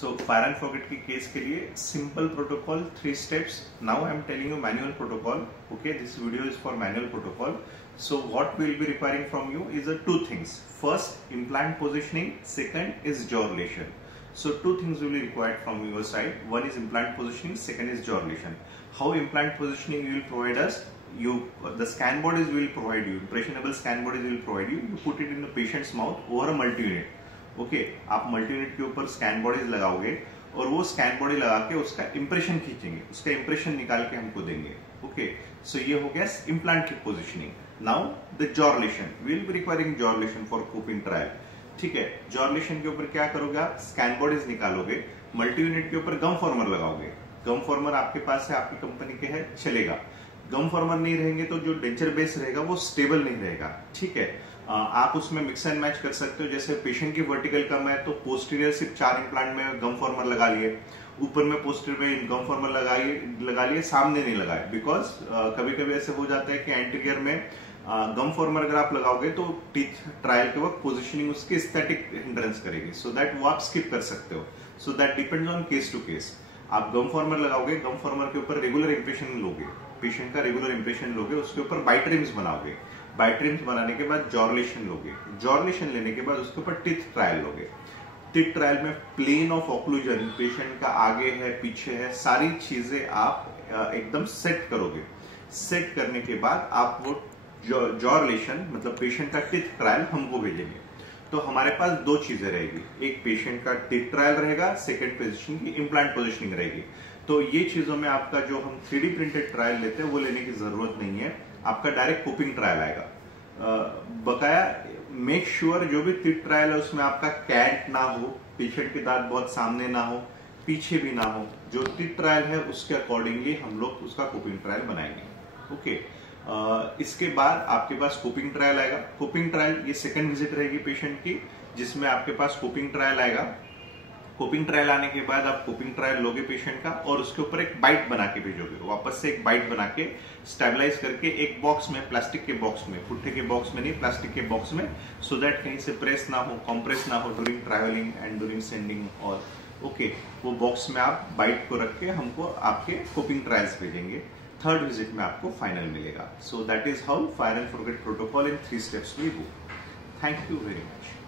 So fire and forget की case के लिए simple protocol 3 steps. Now I am telling you manual protocol. Okay, this video is for manual protocol. So what we will be requiring from you is two things. First, implant positioning. Second is jaw relation. So two things will be required from your side. One is implant positioning. Second is jaw relation. How implant positioning you will provide us? The scan bodies will provide you. Impressionable scan bodies will provide you. You put it in the patient's mouth over a multi-unit. Okay, आप multi-unit के ऊपर scan bodies लगाओगे और वो scan body लगा के उसका impression खींचेंगे, उसका इंप्रेशन निकाल के हमको देंगे. ओके, सो ये हो गया इम्प्लांट की positioning. Now the jaw relation. We will be requiring jaw relation for coping trial. ठीक है, जॉ रिलेशन के ऊपर क्या करोगे आप? स्कैन बॉडीज निकालोगे, मल्टी यूनिट के ऊपर गम फॉर्मर लगाओगे. गम फॉर्मर आपके पास है, आपकी कंपनी के है, चलेगा. गम फॉर्मर नहीं रहेंगे तो जो डेंचर बेस रहेगा वो स्टेबल नहीं रहेगा. ठीक है, आप उसमें मिक्स एंड मैच कर सकते हो. जैसे पेशेंट की वर्टिकल कम है तो पोस्टीरियर सिर्फ 4 इम्प्लांट में गम फॉर्मर लगा लिए, ऊपर में पोस्टीरियर में गम फॉर्मर लगा लिए, सामने नहीं लगाए. बिकॉज कभी कभी ऐसे हो जाता है कि एंटीरियर में गम फॉर्मर अगर आप लगाओगे तो टीथ ट्रायल के वक्त पोजिशनिंग उसकी एस्थेटिक हिंड्रेंस करेगी. सो दैट वो आप स्किप कर सकते हो. So that depends on case to case. आप गम फॉर्मर लगाओगे, गम फॉर्मर के ऊपर रेगुलर इंप्रेशन लोगे, पेशेंट का रेगुलर इंप्रेशन लोगे, उसके ऊपर बाइट्रिम्स बनाओगे. बाइट्रिम्स बनाने के बाद जॉ रिलेशन लोगे. जॉ रिलेशन लेने के बाद उसके ऊपर टीथ ट्रायल लोगे. टीथ ट्रायल में प्लेन ऑफ ऑक्लूजन, पेशेंट का आगे है, पीछे है, सारी चीजें आप एकदम सेट करोगे. सेट करने के बाद आप वो जॉ रिलेशन मतलब पेशेंट का टीथ ट्रायल हमको भेजेंगे. तो हमारे पास 2 चीजें रहेगी. एक पेशेंट का टीथ ट्रायल रहेगा, सेकेंड पोजिशनिंग की इम्प्लांट पोजिशनिंग रहेगी. तो ये चीजों में आपका जो हम 3D प्रिंटेड ट्रायल लेते हैं वो लेने की जरूरत नहीं है. आपका डायरेक्ट कूपिंग ट्रायल आएगा. बकाया मेक श्योर जो भी टीथ ट्रायल है उसमें आपका कैंट ना हो, पेशेंट के दांत बहुत सामने ना हो, पीछे भी ना हो. जो टीथ ट्रायल है उसके अकॉर्डिंगली हम लोग उसका कूपिंग ट्रायल बनाएंगे. ओके, इसके बाद आपके पास कूपिंग ट्रायल आएगा. कूपिंग ट्रायल ये सेकंड विजिट रहेगी पेशेंट की, जिसमें आपके पास कूपिंग ट्रायल आएगा. कूपिंग ट्रायल आने के बाद आप कूपिंग ट्रायल लोगे पेशेंट का और उसके ऊपर एक बाइट बना के भेजोगे. वापस से एक बाइट बना के स्टेबलाइज करके एक बॉक्स में, प्लास्टिक के बॉक्स में, पुट्ठे के बॉक्स में नहीं, प्लास्टिक के बॉक्स में, सो दैट कहीं से प्रेस ना हो, कॉम्प्रेस ना हो during travelling and during sending. और ओके, वो बॉक्स में आप बाइट को रख के हमको आपके कूपिंग ट्रायल्स भेजेंगे. थर्ड विजिट में आपको फाइनल मिलेगा. So that is how fire and forget protocol in 3 steps we do. Thank you very much.